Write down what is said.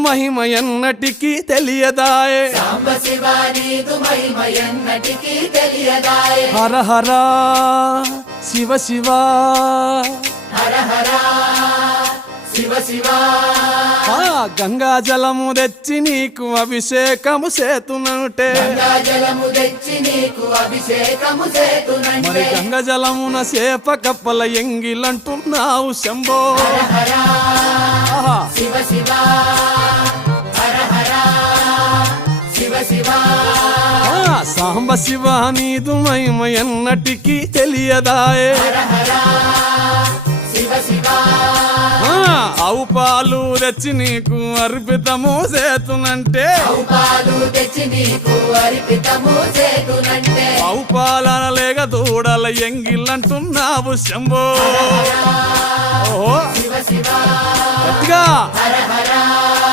మహిమ ఎన్నటికీ తెలియదాయే సాంబ శివ నీదు మహిమ ఎన్నటికీ తెలియదాయే హర హర శివ శివ హర హర శివ శివ గంగా జలము తెచ్చి నీకు అభిషేకము చేతునంటే గంగా జలము తెచ్చి నీకు అభిషేకము మరి చేతునంటే గంగ జలమున చేప కప్పల ఎంగిలంటున్నావు శంభో హర ఆహా. శివ శివ హర హర శివ శివ సాంబ శివ నీదు మహిమ ఎన్నటికీ తెలియదాయే హర హర శివ శివ ఆవు పాలు తెచ్చి నీకు అర్పితము చేతునంటే పాలు తెచ్చి నీకు అర్పితము చేతునంటే ఆవు పాలన లేక దూడల ఎంగిలంటున్నావు శంభో ఓహో శివ శివ గట్టిగా హర హర